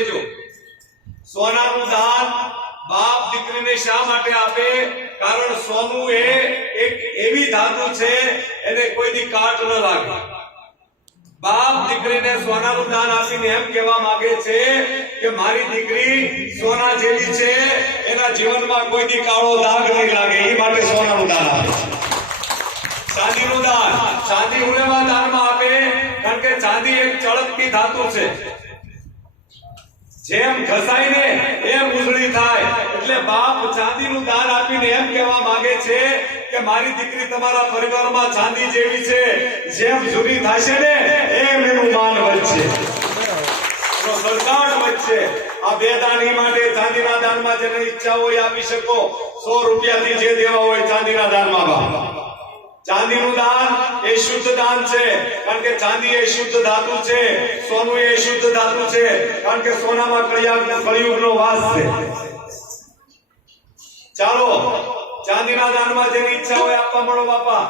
લેજો। સોનાનું દાન બાપ દીકરીને શા માટે આપે? કારણ સોનું એ એક એવી ધાતુ છે એને કોઈ દી કાટ ન લાગે। બાપ દીકરીને સોનાનું દાન આપીને એમ કહેવા માંગે છે કે મારી દીકરી સોના જેવી છે, એના જીવનમાં કોઈ દી કાળો દાગ નહીં લાગે, એ માટે સોનાનું દાન આપે। ચાંદીનું દાન, ચાંદી ઉણેવા દાનમાં આપે, કારણ કે ચાંદી એક ચળકતી ધાતુ છે, જેમ ઘસાય ને એમ ઉજળી થાય। એટલે બાપ ચાંદીનું દાન આપીને એમ કહેવા માંગે છે કે મારી દીકરી તમારા પરિવારમાં ચાંદી જેવી છે, જેમ જૂની થશે ને એમ એનું માન વધશે, એનો સળકાટ વધશે। આ બે દાન ઈ માટે ચાંદીના દાનમાં જેને ઈચ્છા હોય આપી શકો। 100 રૂપિયાથી જે દેવા હોય ચાંદીના દાનમાં બાપ। ચાંદીનું દાન એ શુદ્ધ દાન છે, કારણ કે ચાંદી એ શુદ્ધ ધાતુ છે, સોનું એ શુદ્ધ ધાતુ છે, કારણ કે સોનામાં કળિયુગનો વાસ છે। ચાલો ચાંદીના દાનમાં જેની ઈચ્છા હોય આપવા મળો બાપા।